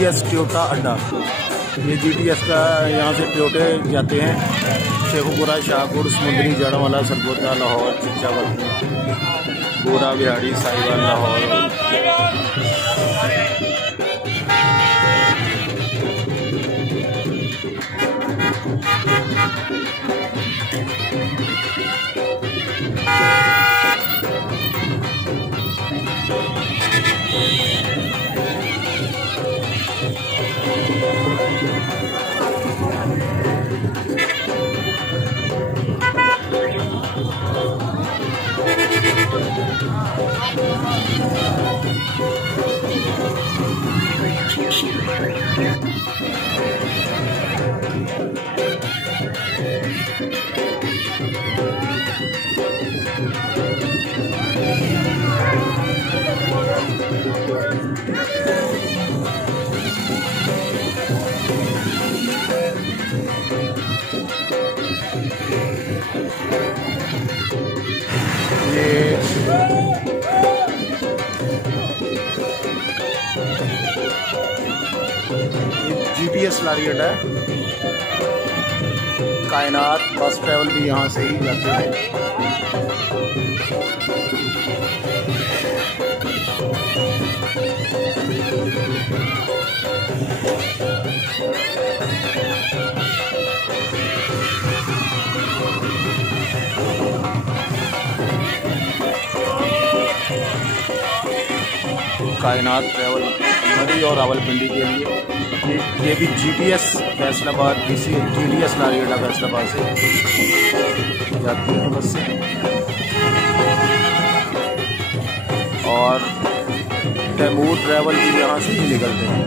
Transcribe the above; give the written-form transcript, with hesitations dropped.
GTS Toyota अड्डा। ये GTS का यहाँ से टोयोटे जाते हैं शेखुपुरा, शाहपुर, समुंदरी, जड़वाला, सरगोदा, लाहौर, चिंचावत, गोरा, बिहाड़ी, साहिवाल, लाहौर। GTS लारी अड्डा है। कायनात बस ट्रैवल भी यहाँ से ही जाते हैं। कायनात ट्रैवल मरी और रावलपिंडी के लिए। ये भी GTS फैसलाबाद, GTS लारी अड्डा फैसलाबाद से जाती है बस से। और तैमूर ट्रैवल भी यहाँ से ही निकलते हैं।